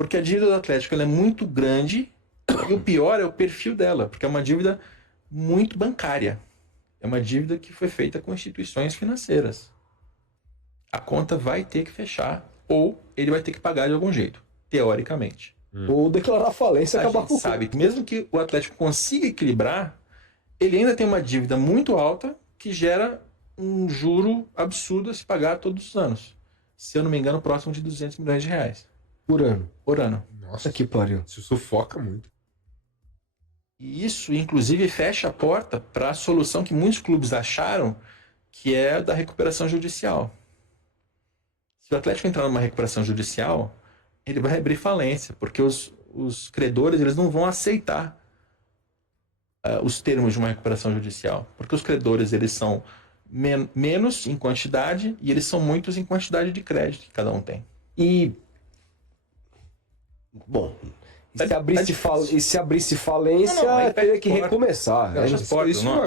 Porque a dívida do Atlético ela é muito grande e o pior é o perfil dela, porque é uma dívida muito bancária. É uma dívida que foi feita com instituições financeiras. A conta vai ter que fechar ou ele vai ter que pagar de algum jeito, teoricamente. Ou declarar falência e A acabar gente com sabe que mesmo que o Atlético consiga equilibrar, ele ainda tem uma dívida muito alta que gera um juro absurdo a se pagar todos os anos. Se eu não me engano, próximo de 200 milhões de reais por ano. por ano. Nossa, Que pariu. isso sufoca muito. E isso, inclusive, fecha a porta para a solução que muitos clubes acharam, que é da recuperação judicial. Se o Atlético entrar numa recuperação judicial, ele vai abrir falência, porque os credores eles não vão aceitar os termos de uma recuperação judicial, porque os credores eles são menos em quantidade e eles são muitos em quantidade de crédito que cada um tem. E... Bom... E se abrisse falência, teria que recomeçar. Isso não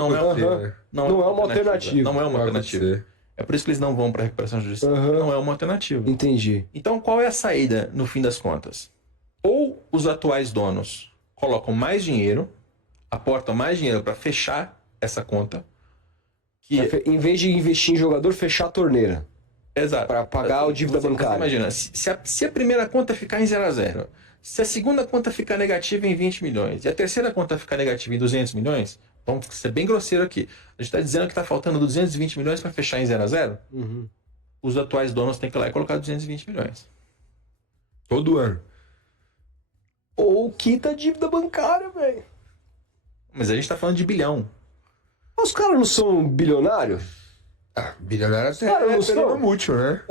Não é uma alternativa. Não é uma Vai alternativa. acontecer. É por isso que eles não vão para a recuperação judicial. Não é uma alternativa. Entendi. Então, qual é a saída no fim das contas? Ou os atuais donos colocam mais dinheiro, aportam mais dinheiro para fechar essa conta, que Em vez de investir em jogador, fechar a torneira. exato, Para pagar a dívida bancária. Imagina, se a primeira conta ficar em 0 a 0, se a segunda conta ficar negativa em 20 milhões e a terceira conta ficar negativa em 200 milhões, vamos ser bem grosseiro aqui. A gente está dizendo que está faltando 220 milhões para fechar em 0 a 0. Os atuais donos têm que ir lá e colocar 220 milhões. Todo ano. Ou quita a dívida bancária, velho. Mas a gente está falando de bilhão. Os caras não são bilionários? Bilionário até Cara, eu não é sou. pelo mútil, né?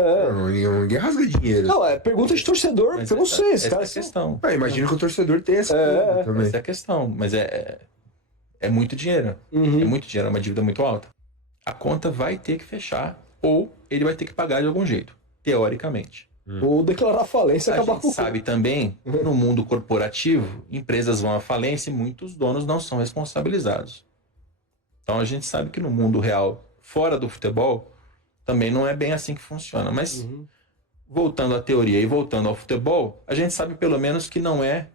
Ninguém rasga dinheiro. Não, é pergunta de torcedor, Mas eu não sei. Esse essa é cara a questão. Imagina que o torcedor tem essa coisa também. Essa é a questão. Mas é muito dinheiro. É muito dinheiro, é uma dívida muito alta. A conta vai ter que fechar ou ele vai ter que pagar de algum jeito, teoricamente. Ou declarar falência e A acabar gente com sabe também, no mundo corporativo, empresas vão à falência e muitos donos não são responsabilizados. Então a gente sabe que no mundo real, fora do futebol, também não é bem assim que funciona. Mas voltando à teoria e voltando ao futebol, a gente sabe pelo menos que não é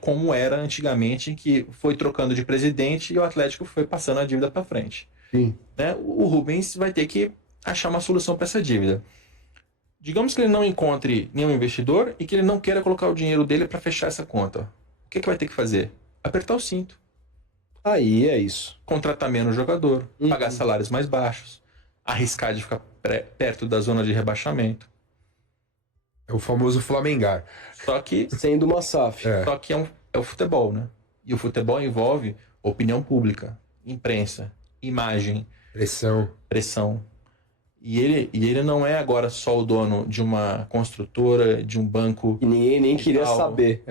como era antigamente, em que foi trocando de presidente e o Atlético foi passando a dívida para frente. Sim. Né? O Rubens vai ter que achar uma solução para essa dívida. Digamos que ele não encontre nenhum investidor e que ele não queira colocar o dinheiro dele para fechar essa conta. O que vai ter que fazer? Apertar o cinto. Aí é isso. Contratar menos jogador, pagar salários mais baixos, arriscar de ficar perto da zona de rebaixamento. É o famoso flamengar. Só que Sendo uma SAF. Só que é o futebol, né? E o futebol envolve opinião pública, imprensa, imagem, pressão. E ele não é agora só o dono de uma construtora, de um banco... E ninguém nem queria saber.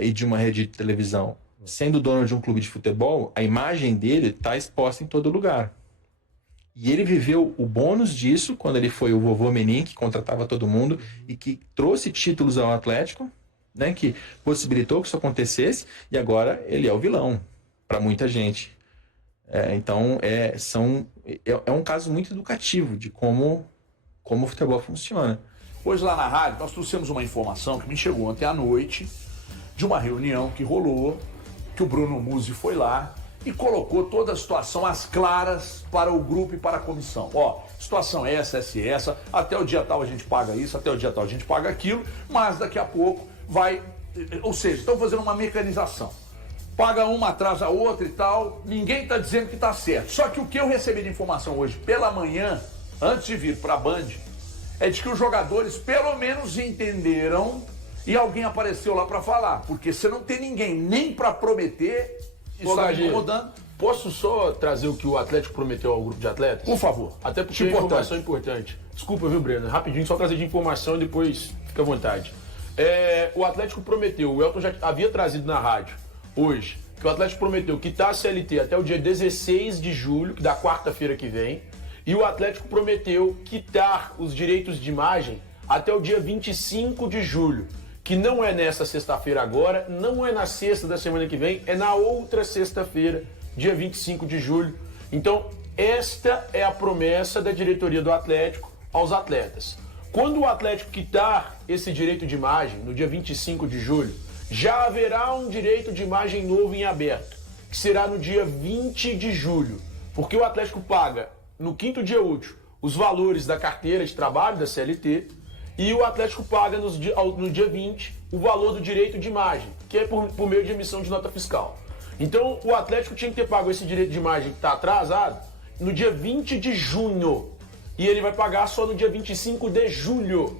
E de uma rede de televisão. Sendo dono de um clube de futebol, a imagem dele está exposta em todo lugar. E ele viveu o bônus disso quando ele foi o vovô Menin, que contratava todo mundo e que trouxe títulos ao Atlético, né, que possibilitou que isso acontecesse, e agora ele é o vilão para muita gente. Então é um caso muito educativo de como o futebol funciona. Hoje lá na rádio nós trouxemos uma informação que me chegou ontem à noite de uma reunião que rolou, que o Bruno Musi foi lá e colocou toda a situação às claras para o grupo e para a comissão. Situação essa, até o dia tal a gente paga isso, até o dia tal a gente paga aquilo, mas daqui a pouco vai... Ou seja, estão fazendo uma mecanização. Paga uma, atrasa a outra e tal, ninguém está dizendo que está certo. Só que o que eu recebi de informação hoje pela manhã, antes de vir para a Band, é de que os jogadores pelo menos entenderam e alguém apareceu lá para falar. Porque se não tem ninguém nem para prometer, isso está me incomodando. Posso só trazer o que o Atlético prometeu ao grupo de atletas? Por favor. Até porque é informação importante. Desculpa, viu, Breno? Rapidinho, só trazer de informação e depois fica à vontade. O Atlético prometeu, o Elton já havia trazido na rádio hoje, que o Atlético prometeu quitar a CLT até o dia 16 de julho, que da quarta-feira que vem, e o Atlético prometeu quitar os direitos de imagem até o dia 25 de julho, que não é nessa sexta-feira agora, não é na sexta da semana que vem, é na outra sexta-feira, dia 25 de julho. Então, esta é a promessa da diretoria do Atlético aos atletas. Quando o Atlético quitar esse direito de imagem, no dia 25 de julho, já haverá um direito de imagem novo em aberto, que será no dia 20 de julho, porque o Atlético paga, no 5º dia útil, os valores da carteira de trabalho da CLT, e o Atlético paga no dia 20 o valor do direito de imagem, que é por meio de emissão de nota fiscal. Então, o Atlético tinha que ter pago esse direito de imagem que está atrasado no dia 20 de junho. E ele vai pagar só no dia 25 de julho.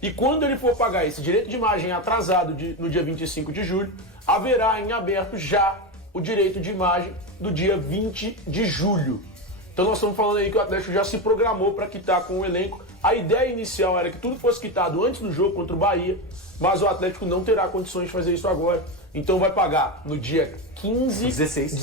E quando ele for pagar esse direito de imagem atrasado no dia 25 de julho, haverá em aberto já o direito de imagem do dia 20 de julho. Então nós estamos falando aí que o Atlético já se programou para quitar com o elenco. A ideia inicial era que tudo fosse quitado antes do jogo contra o Bahia, mas o Atlético não terá condições de fazer isso agora. Então vai pagar no dia 16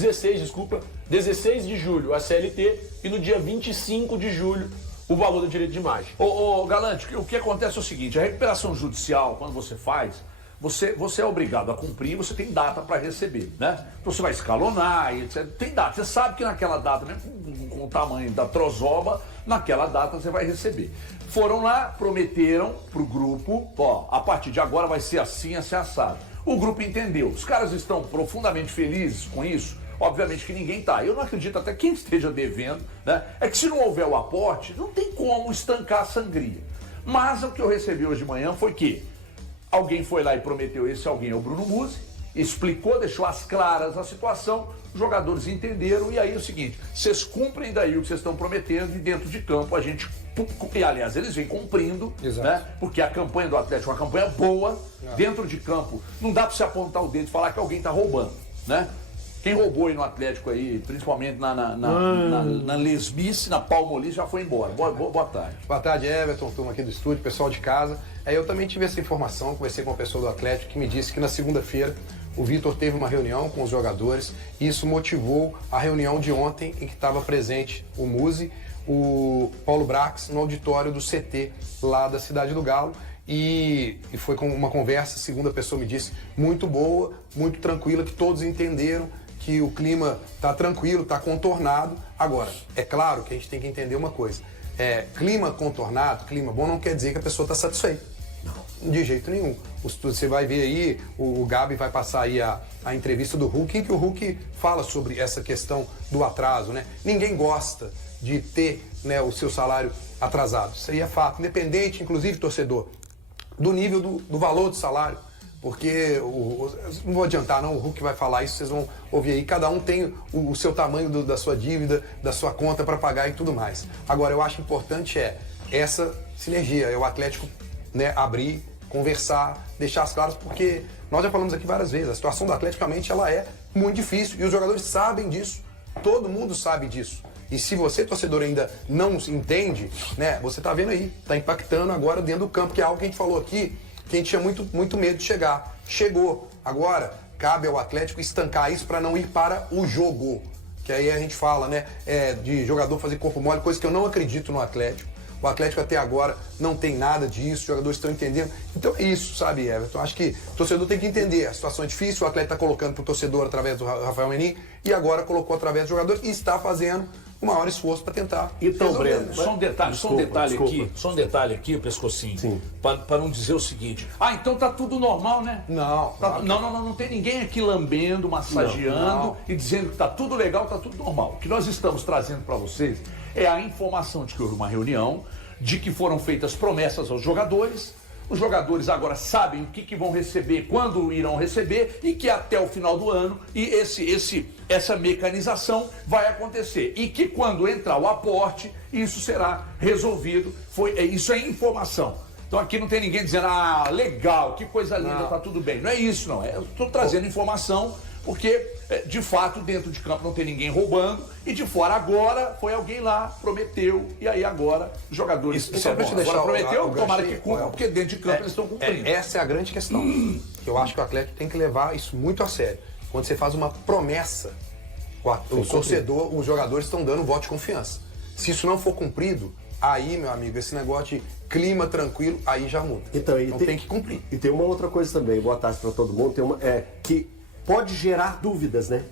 de julho a CLT e no dia 25 de julho o valor do direito de imagem. Ô Galante, o que acontece é o seguinte, a recuperação judicial, quando você faz, você é obrigado a cumprir, você tem data para receber, né? Então você vai escalonar, etc. Tem data, você sabe que naquela data, mesmo com o tamanho da trozoba, naquela data você vai receber. Foram lá, prometeram pro grupo, ó, a partir de agora vai ser assim, assim, assado. O grupo entendeu, os caras estão profundamente felizes com isso. Obviamente que ninguém tá. Eu não acredito até quem esteja devendo, né? É que se não houver o aporte, não tem como estancar a sangria. Mas o que eu recebi hoje de manhã foi que alguém foi lá e prometeu, esse alguém é o Bruno Musi, explicou, deixou às claras a situação, os jogadores entenderam, e aí é o seguinte, vocês cumprem daí o que vocês estão prometendo e dentro de campo a gente, e aliás, eles vêm cumprindo, né? Porque a campanha do Atlético é uma campanha boa, dentro de campo, não dá para você apontar o dedo e falar que alguém tá roubando, né? Quem roubou aí no Atlético aí, principalmente na lesmice, na palmolice, já foi embora. Boa tarde. Boa tarde, Everton, turma aqui do estúdio, pessoal de casa. Eu também tive essa informação, conversei com uma pessoa do Atlético que me disse que na segunda-feira o Vitor teve uma reunião com os jogadores e isso motivou a reunião de ontem em que estava presente o Musi, o Paulo Brax, no auditório do CT lá da Cidade do Galo. E foi com uma conversa, segundo a pessoa me disse, muito boa, muito tranquila, que todos entenderam que o clima está tranquilo, está contornado. Agora, é claro que a gente tem que entender uma coisa. Clima contornado, clima bom, não quer dizer que a pessoa está satisfeita. Não. De jeito nenhum. Você vai ver aí, o Gabi vai passar aí a entrevista do Hulk, em que o Hulk fala sobre essa questão do atraso, né? Ninguém gosta de ter, né, o seu salário atrasado. Isso aí é fato. Independente, inclusive, torcedor, do nível do valor do salário. Porque, não vou adiantar não, o Hulk vai falar isso, vocês vão ouvir aí, cada um tem o seu tamanho da sua dívida, da sua conta para pagar e tudo mais. Agora, eu acho importante essa sinergia, é o Atlético, né, abrir, conversar, deixar as claras, porque nós já falamos aqui várias vezes, a situação do Atlético realmente ela é muito difícil e os jogadores sabem disso, todo mundo sabe disso. E se você, torcedor, ainda não entende, né, você tá vendo aí, tá impactando agora dentro do campo, que é algo que a gente falou aqui, que a gente tinha muito medo de chegar. Chegou. Agora, cabe ao Atlético estancar isso para não ir para o jogo. Que aí a gente fala, né, de jogador fazer corpo mole, coisa que eu não acredito no Atlético. O Atlético até agora não tem nada disso, os jogadores estão entendendo. Então é isso, sabe, Everton? Acho que o torcedor tem que entender. A situação é difícil, o Atlético está colocando para o torcedor através do Rafael Menin e agora colocou através do jogador e está fazendo o maior esforço para tentar. Então, Breno, só um detalhe aqui, Pescocinho, para não dizer o seguinte. Então tá tudo normal, né? Não. Não tem ninguém aqui lambendo, massageando e dizendo que tá tudo legal, tá tudo normal. O que nós estamos trazendo para vocês é a informação de que houve uma reunião, de que foram feitas promessas aos jogadores. Os jogadores agora sabem o que vão receber, quando irão receber e que até o final do ano essa mecanização vai acontecer. E que quando entrar o aporte, isso será resolvido. Isso é informação. Então aqui não tem ninguém dizendo, legal, que coisa linda, tá tudo bem. Não é isso, não. Eu estou trazendo informação porque, de fato, dentro de campo não tem ninguém roubando e de fora agora foi alguém lá, prometeu, e aí agora os jogadores... Agora prometeu, tomara que cumpra, porque dentro de campo eles estão cumprindo. Essa é a grande questão, que eu acho que o Atlético tem que levar isso muito a sério. Quando você faz uma promessa, o torcedor, os jogadores estão dando um voto de confiança. Se isso não for cumprido, aí, meu amigo, esse negócio de clima tranquilo, aí já muda. Então tem que cumprir. E tem uma outra coisa também, boa tarde para todo mundo, que pode gerar dúvidas, né?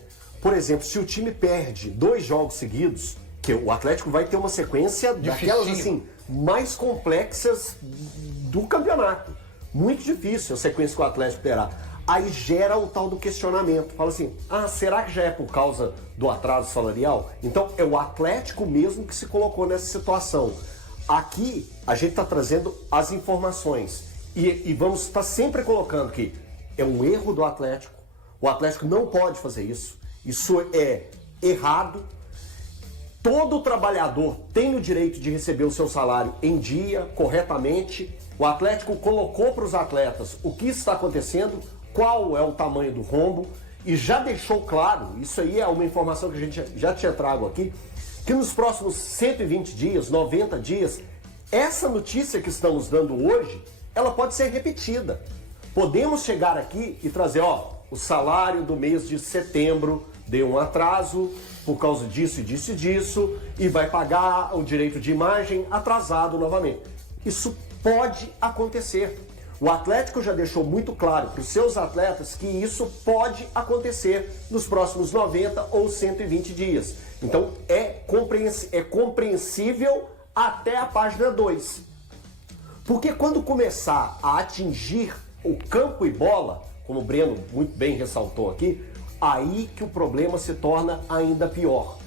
Por exemplo, se o time perde 2 jogos seguidos, que o Atlético vai ter uma sequência daquelas assim mais complexas do campeonato. Muito difícil a sequência que o Atlético terá. Aí gera o tal do questionamento. Fala assim, será que já é por causa do atraso salarial? Então é o Atlético mesmo que se colocou nessa situação. Aqui a gente está trazendo as informações e vamos estar sempre colocando que é um erro do Atlético. O Atlético não pode fazer isso. Isso é errado. Todo trabalhador tem o direito de receber o seu salário em dia, corretamente. O Atlético colocou para os atletas o que está acontecendo, qual é o tamanho do rombo e já deixou claro, isso aí é uma informação que a gente já tinha trago aqui, que nos próximos 120 dias, 90 dias, essa notícia que estamos dando hoje, ela pode ser repetida. Podemos chegar aqui e trazer, o salário do mês de setembro deu um atraso por causa disso e disso e disso e vai pagar o direito de imagem atrasado novamente. Isso pode acontecer. O Atlético já deixou muito claro para os seus atletas que isso pode acontecer nos próximos 90 ou 120 dias. Então é compreensível até a página 2. Porque quando começar a atingir o campo e bola, como o Breno muito bem ressaltou aqui, aí que o problema se torna ainda pior.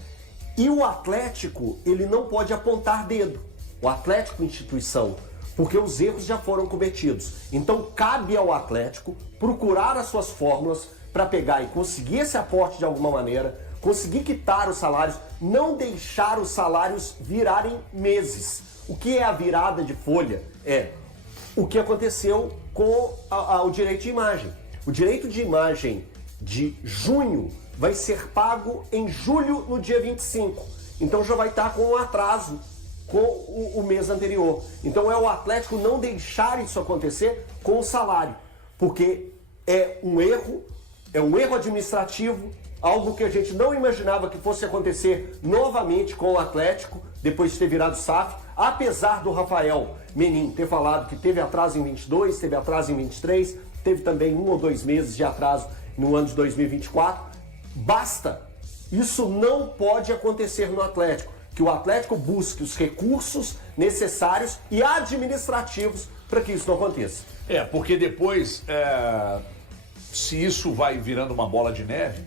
E o Atlético, ele não pode apontar dedo. O Atlético, instituição, porque os erros já foram cometidos. Então cabe ao Atlético procurar as suas fórmulas para pegar e conseguir esse aporte de alguma maneira, conseguir quitar os salários, não deixar os salários virarem meses. O que é a virada de folha? É o que aconteceu com o direito de imagem. O direito de imagem de junho vai ser pago em julho, no dia 25. Então já vai estar com um atraso com o mês anterior. Então é o Atlético não deixar isso acontecer com o salário, porque é um erro administrativo, algo que a gente não imaginava que fosse acontecer novamente com o Atlético, depois de ter virado SAF, apesar do Rafael Menin ter falado que teve atraso em 22, teve atraso em 23, teve também 1 ou 2 meses de atraso no ano de 2024. Basta! Isso não pode acontecer no Atlético. Que o Atlético busque os recursos necessários e administrativos para que isso não aconteça. Porque depois, se isso vai virando uma bola de neve,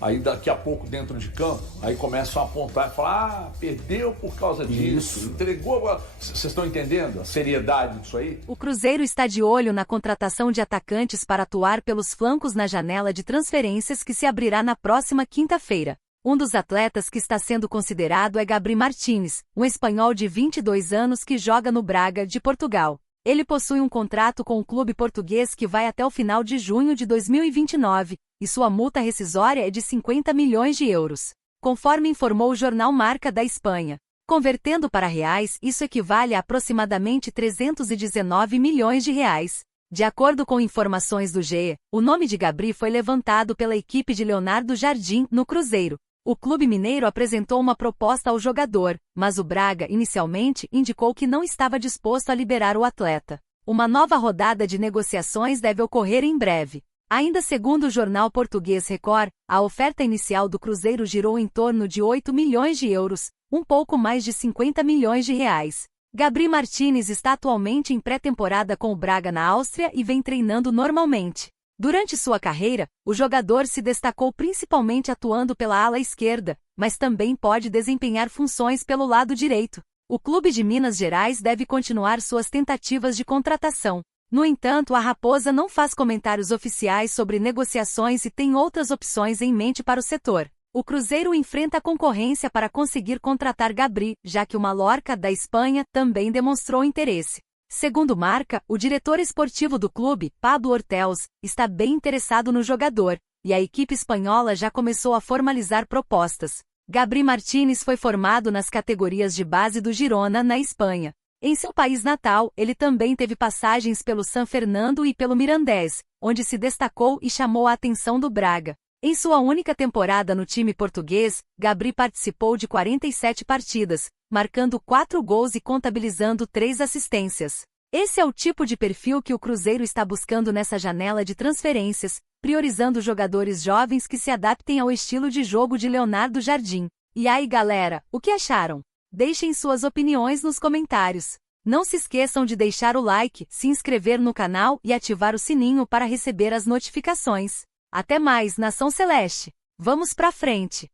aí daqui a pouco dentro de campo, aí começam a apontar e falar, perdeu por causa disso, entregou. Vocês estão entendendo a seriedade disso aí? O Cruzeiro está de olho na contratação de atacantes para atuar pelos flancos na janela de transferências que se abrirá na próxima quinta-feira. Um dos atletas que está sendo considerado é Gabri Martínez, um espanhol de 22 anos que joga no Braga, de Portugal. Ele possui um contrato com o clube português que vai até o final de junho de 2029, e sua multa rescisória é de 50 milhões de euros. Conforme informou o jornal Marca da Espanha. Convertendo para reais, isso equivale a aproximadamente 319 milhões de reais. De acordo com informações do GE, o nome de Gabri foi levantado pela equipe de Leonardo Jardim, no Cruzeiro. O clube mineiro apresentou uma proposta ao jogador, mas o Braga inicialmente indicou que não estava disposto a liberar o atleta. Uma nova rodada de negociações deve ocorrer em breve. Ainda segundo o jornal português Record, a oferta inicial do Cruzeiro girou em torno de 8 milhões de euros, um pouco mais de 50 milhões de reais. Gabri Martínez está atualmente em pré-temporada com o Braga na Áustria e vem treinando normalmente. Durante sua carreira, o jogador se destacou principalmente atuando pela ala esquerda, mas também pode desempenhar funções pelo lado direito. O clube de Minas Gerais deve continuar suas tentativas de contratação. No entanto, a Raposa não faz comentários oficiais sobre negociações e tem outras opções em mente para o setor. O Cruzeiro enfrenta a concorrência para conseguir contratar Gabri, já que o Mallorca, da Espanha, também demonstrou interesse. Segundo Marca, o diretor esportivo do clube, Pablo Ortells, está bem interessado no jogador, e a equipe espanhola já começou a formalizar propostas. Gabri Martínez foi formado nas categorias de base do Girona, na Espanha. Em seu país natal, ele também teve passagens pelo San Fernando e pelo Mirandés, onde se destacou e chamou a atenção do Braga. Em sua única temporada no time português, Gabri participou de 47 partidas, marcando 4 gols e contabilizando 3 assistências. Esse é o tipo de perfil que o Cruzeiro está buscando nessa janela de transferências, priorizando jogadores jovens que se adaptem ao estilo de jogo de Leonardo Jardim. E aí, galera, o que acharam? Deixem suas opiniões nos comentários. Não se esqueçam de deixar o like, se inscrever no canal e ativar o sininho para receber as notificações. Até mais, Nação Celeste! Vamos pra frente!